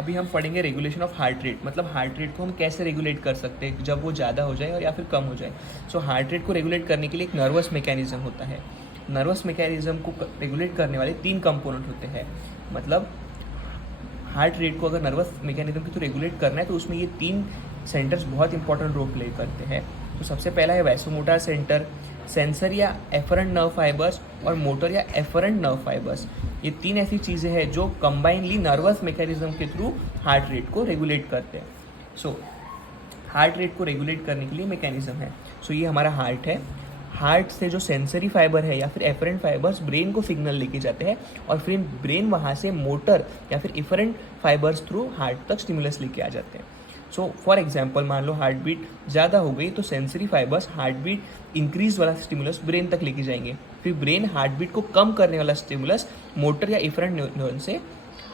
अभी हम पढ़ेंगे रेगुलेशन ऑफ हार्ट रेट, मतलब हार्ट रेट को हम कैसे रेगुलेट कर सकते हैं जब वो ज़्यादा हो जाए और या फिर कम हो जाए। सो हार्ट रेट को रेगुलेट करने के लिए एक नर्वस मैकेनिज्म होता है। नर्वस मैकेनिज्म को रेगुलेट करने वाले 3 कंपोनेंट होते हैं। मतलब हार्ट रेट को अगर नर्वस मैकेनिज्म के थ्रू रेगुलेट करना है तो उसमें ये 3 सेंटर्स बहुत इंपॉर्टेंट रोल प्ले करते हैं। तो सबसे पहला है वैसोमोटर सेंटर, सेंसर या एफरेंट नर्व फाइबर्स और मोटर या एफरेंट नर्व फाइबर्स। ये 3 ऐसी चीज़ें हैं जो कंबाइनली नर्वस मैकेनिज्म के थ्रू हार्ट रेट को रेगुलेट करते हैं। सो हार्ट रेट को रेगुलेट करने के लिए मैकेनिज्म है। सो ये हमारा हार्ट है। हार्ट से जो सेंसरी फाइबर है या फिर एफरेंट फाइबर्स ब्रेन को सिग्नल लेके जाते हैं और फिर ब्रेन वहाँ से मोटर या फिर इफरेंट फाइबर्स थ्रू हार्ट तक स्टिमुलस लेके आ जाते हैं। सो फॉर एग्जांपल मान लो हार्ट बीट ज़्यादा हो गई तो sensory fibres heart beat increase वाला स्टिमुलस ब्रेन तक लेके जाएंगे, फिर ब्रेन हार्ट बीट को कम करने वाला स्टिमुलस मोटर या इफरेंट न्यूरॉन से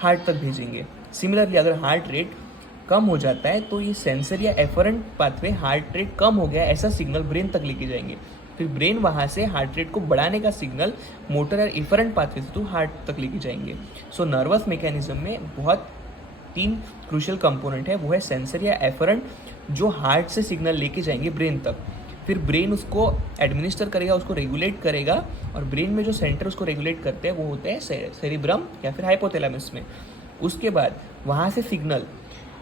हार्ट तक भेजेंगे। सिमिलरली अगर हार्ट रेट कम हो जाता है तो ये सेंसर या एफरेंट पाथवे हार्ट रेट कम हो गया ऐसा सिग्नल ब्रेन तक लेके जाएंगे, फिर ब्रेन वहाँ से हार्ट रेट को बढ़ाने का सिग्नल मोटर या इफरेंट पाथवे से तो हार्ट तक लेके जाएंगे। सो नर्वस मैकेनिज्म में बहुत 3 क्रूशियल कंपोनेंट है, वो है सेंसर या एफरेंट जो हार्ट से सिग्नल लेके जाएंगे ब्रेन तक, फिर ब्रेन उसको एडमिनिस्टर करेगा, उसको रेगुलेट करेगा और ब्रेन में जो सेंटर उसको रेगुलेट करते हैं वो होते हैं सेरिब्रम या फिर हाइपोथैलेमस में। उसके बाद वहाँ से सिग्नल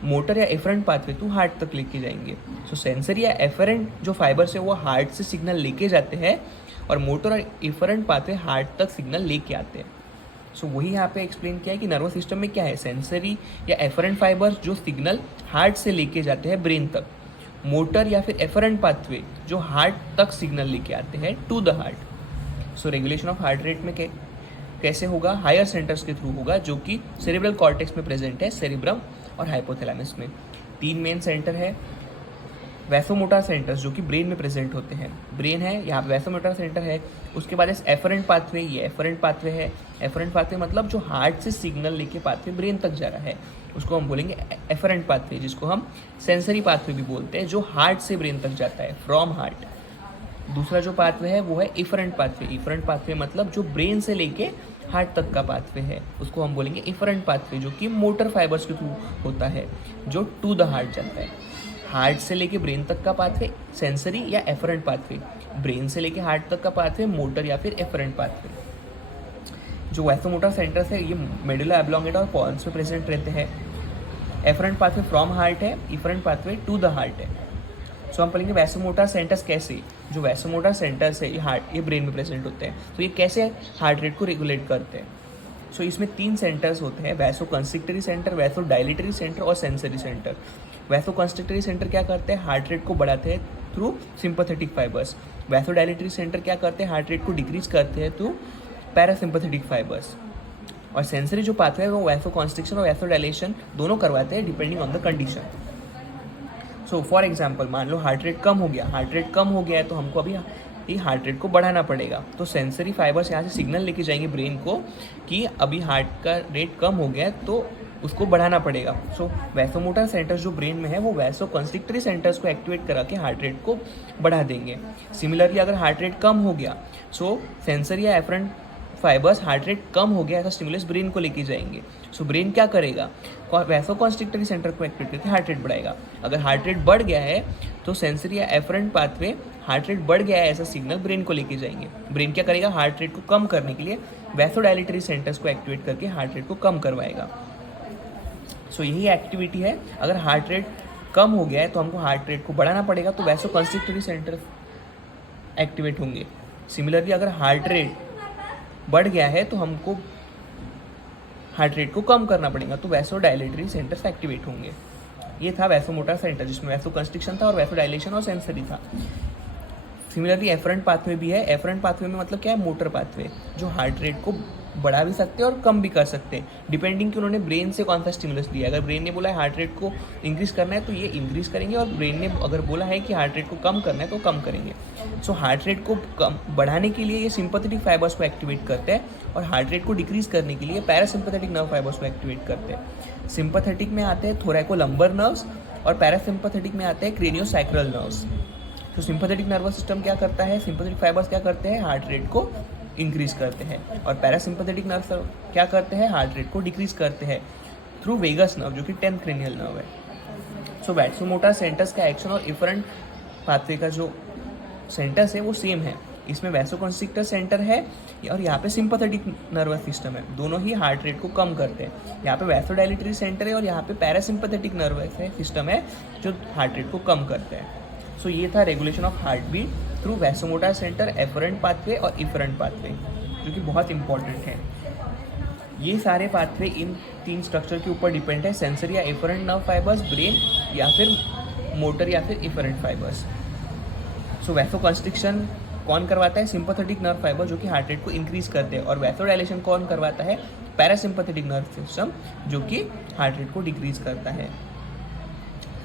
मोटर या एफरेंट पाथवे टू हार्ट तक लेके जाएंगे। सो सेंसर या एफरेंट जो फाइबर्स है वो हार्ट से सिग्नल लेके जाते हैं और मोटर और एफरेंट पाथवे हार्ट तक सिग्नल लेके आते हैं। सो वही यहाँ पे एक्सप्लेन किया है कि नर्वस सिस्टम में क्या है, सेंसरी या एफरेंट फाइबर्स जो सिग्नल हार्ट से लेके जाते हैं ब्रेन तक, मोटर या फिर एफरेंट पाथवे जो हार्ट तक सिग्नल लेके आते हैं to the heart. So regulation of heart rate में कैसे होगा, हायर सेंटर्स के थ्रू होगा जो कि सेरेब्रल कॉर्टेक्स में प्रेजेंट है, सेरिब्रम और हाइपोथैलेमस में। 3 मेन सेंटर है। वैसोमोटर सेंटर्स जो कि ब्रेन में प्रेजेंट होते हैं, ब्रेन है यहाँ पे वैसोमोटर सेंटर है। उसके बाद एफरेंट पाथवे, ये एफरेंट पाथवे है। एफरेंट पाथवे मतलब जो हार्ट से सिग्नल लेके पाथवे ब्रेन तक जा रहा है उसको हम बोलेंगे एफरेंट पाथवे, जिसको हम सेंसरी पाथवे भी बोलते हैं, जो हार्ट से ब्रेन तक जाता है फ्रॉम हार्ट। दूसरा जो पाथवे है वो है इफरेंट पाथवे। इफरेंट पाथवे मतलब जो ब्रेन से लेके हार्ट तक का पाथवे है उसको हम बोलेंगे इफरेंट पाथवे, जो कि मोटर फाइबर्स के थ्रू होता है, जो टू द हार्ट जाता है। हार्ट से लेके ब्रेन तक का पाथवे सेंसरी या एफरेंट पाथवे, ब्रेन से लेके हार्ट तक का पाथवे मोटर या फिर एफरेंट पाथवे। जो वैसोमोटर सेंटर्स है ये मेडुला ऑब्लोंगेटा और पॉन्स में प्रेजेंट रहते हैं। एफरेंट पाथवे फ्रॉम हार्ट है, efferent pathway to the heart है। सो हम पढ़ेंगे वैसोमोटर सेंटर्स कैसे, जो वैसोमोटर सेंटर्स है ये ब्रेन में प्रेजेंट होते हैं, तो ये कैसे हार्ट रेट को रेगुलेट करते हैं। सो इसमें 3 सेंटर्स होते हैं, vaso कंस्ट्रिक्टरी centre, vaso dilatory centre और सेंसरी सेंटर। वैसो कंस्ट्रिक्टरी सेंटर क्या करते हैं, हार्ट रेट को बढ़ाते हैं through sympathetic fibres. Vaso dilatory centre क्या करते हैं, हार्ट रेट को डिक्रीज करते हैं थ्रू पैरासिम्पैथेटिक फाइबर्स। और सेंसरी जो पाथवे है वो वैसो कॉन्स्ट्रिक्शन और वैसो डायलेशन दोनों करवाते हैं depending on the condition. So for example मान लो हार्ट रेट कम हो गया, हार्ट रेट कम हो गया है तो हमको अभी ये हार्ट रेट को बढ़ाना पड़ेगा। तो सेंसरी फाइबर्स यहाँ से सिग्नल लेके जाएंगे ब्रेन को कि अभी हार्ट का रेट कम हो गया है तो उसको बढ़ाना पड़ेगा। सो वैसोमोटर सेंटर्स जो ब्रेन में है वो वैसो कंस्ट्रिक्टरी सेंटर्स को एक्टिवेट करा के हार्ट रेट को बढ़ा देंगे। सिमिलरली अगर हार्ट रेट कम हो गया सो सेंसरी या एफरेंट फाइबर्स हार्ट रेट कम हो गया ऐसा स्टिमुलस ब्रेन को लेके जाएंगे। सो ब्रेन क्या करेगा, वैसो कॉन्स्ट्रिक्टरी सेंटर को एक्टिवेट करके हार्ट रेट बढ़ाएगा। अगर हार्ट रेट बढ़ गया है तो सेंसरी या एफरेंट पाथवे हार्ट रेट बढ़ गया है ऐसा सिग्नल ब्रेन को लेके जाएंगे। ब्रेन क्या करेगा, हार्ट रेट को कम करने के लिए वैसोडायलेटरी सेंटर्स को एक्टिवेट करके हार्ट रेट को कम करवाएगा। सो यही एक्टिविटी है। अगर हार्ट रेट कम हो गया है तो हमको हार्ट रेट को बढ़ाना पड़ेगा, तो वैसो कंस्ट्रिक्टरी सेंटर एक्टिवेट होंगे। सिमिलरली अगर हार्ट रेट बढ़ गया है तो हमको हार्ट रेट को कम करना पड़ेगा, तो वैसो डायलेटरी सेंटर्स एक्टिवेट होंगे। ये था वैसोमोटर सेंटर जिसमें वैसो कंस्ट्रिक्शन था और वैसो डायलेशन और सेंसरी था। सिमिलरली एफरेंट पाथवे भी है। एफरेंट पाथवे में मतलब क्या है, मोटर पाथवे जो हार्ट रेट को बढ़ा भी सकते हैं और कम भी कर सकते हैं डिपेंडिंग कि उन्होंने ब्रेन से कौन सा स्टिमुलस दिया है। अगर ब्रेन ने बोला है हार्ट रेट को इंक्रीज करना है तो ये इंक्रीज करेंगे, और ब्रेन ने अगर बोला है कि हार्ट रेट को कम करना है तो कम करेंगे। सो हार्ट रेट को कम बढ़ाने के लिए ये सिंपैथेटिक फाइबर्स को एक्टिवेट करते हैं, और हार्ट रेट को डिक्रीज करने के लिए पैरासिम्पैथेटिक नर्व फाइबर्स को एक्टिवेट करते हैं। सिंपैथेटिक में आते हैं थोरैकोलंबर नर्व्स और पैरासिम्पैथेटिक में आते हैं क्रेनियोसैक्रल नर्व्स। तो सिंपैथेटिक नर्वस सिस्टम क्या करता है, सिंपैथेटिक फाइबर्स क्या करते हैं, हार्ट रेट को इंक्रीज करते हैं, और पैरासिम्पैथेटिक नर्व क्या करते हैं, हार्ट रेट को डिक्रीज करते हैं। थ्रू वेगस नर्व, जो कि 10th क्रेनियल नर्व है। सो वैसोमोटर सेंटर्स का एक्शन और इफरेंट पाथवे का जो सेंटर्स है वो सेम है। इसमें वैसोकंस्ट्रिक्टर सेंटर है और यहाँ पे सिंपैथेटिक नर्वस सिस्टम है, दोनों ही हार्ट रेट को कम करते हैं। यहाँ पे वैसोडाइलेटरी सेंटर है और यहाँ पे पैरासिम्पैथेटिक नर्वस सिस्टम है जो हार्ट रेट को कम करते हैं। सो ये था regulation of heart beat through vasomotor centre, afferent pathway और इफरेंट पाथवे, जो कि बहुत इंपॉर्टेंट है। ये सारे पाथवे इन 3 स्ट्रक्चर के ऊपर डिपेंड है, सेंसरी या एफरेंट नर्व फाइबर्स, ब्रेन या फिर मोटर या फिर इफरेंट फाइबर्स। सो वैसोकंस्ट्रिक्शन कौन करवाता है? सिंपैथेटिक नर्व फाइबर, जो कि हार्ट रेट को इंक्रीज करते हैं। और वैसोडाइलेशन कौन करवाता है? पैरासिम्पैथेटिक नर्व सिस्टम, जो कि हार्ट रेट को डिक्रीज करता है।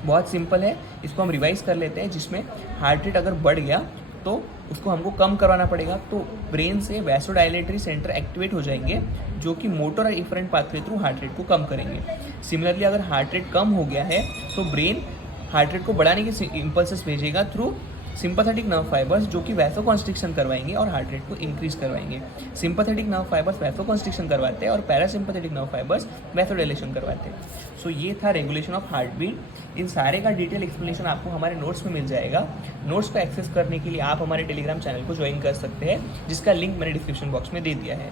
बहुत सिंपल है, इसको हम रिवाइज कर लेते हैं। जिसमें हार्ट रेट अगर बढ़ गया तो उसको हमको कम करवाना पड़ेगा, तो ब्रेन से वैसोडाइलेटरी सेंटर एक्टिवेट हो जाएंगे, जो कि मोटर और efferent pathway through heart rate को कम करेंगे। सिमिलरली अगर हार्ट रेट कम हो गया है तो ब्रेन हार्ट रेट को बढ़ाने की इम्पल्सेस भेजेगा थ्रू सिंपैथेटिक नर्व फाइबर्स, जो कि वैसोकंस्ट्रिक्शन करवाएंगे और हार्ट रेट को इंक्रीज करवाएंगे। सिंपैथेटिक नर्व फाइबर्स वैसोकंस्ट्रिक्शन करवाते हैं और पैरासिम्पैथेटिक नर्व फाइबर्स वैसोडाइलेशन करवाते हैं। सो ये था रेगुलेशन ऑफ हार्ट बीट। इन सारे का डिटेल एक्सप्लेनेशन आपको हमारे नोट्स में मिल जाएगा। नोट्स को एक्सेस करने के लिए आप हमारे टेलीग्राम चैनल को ज्वाइन कर सकते हैं, जिसका लिंक मैंने डिस्क्रिप्शन बॉक्स में दे दिया है।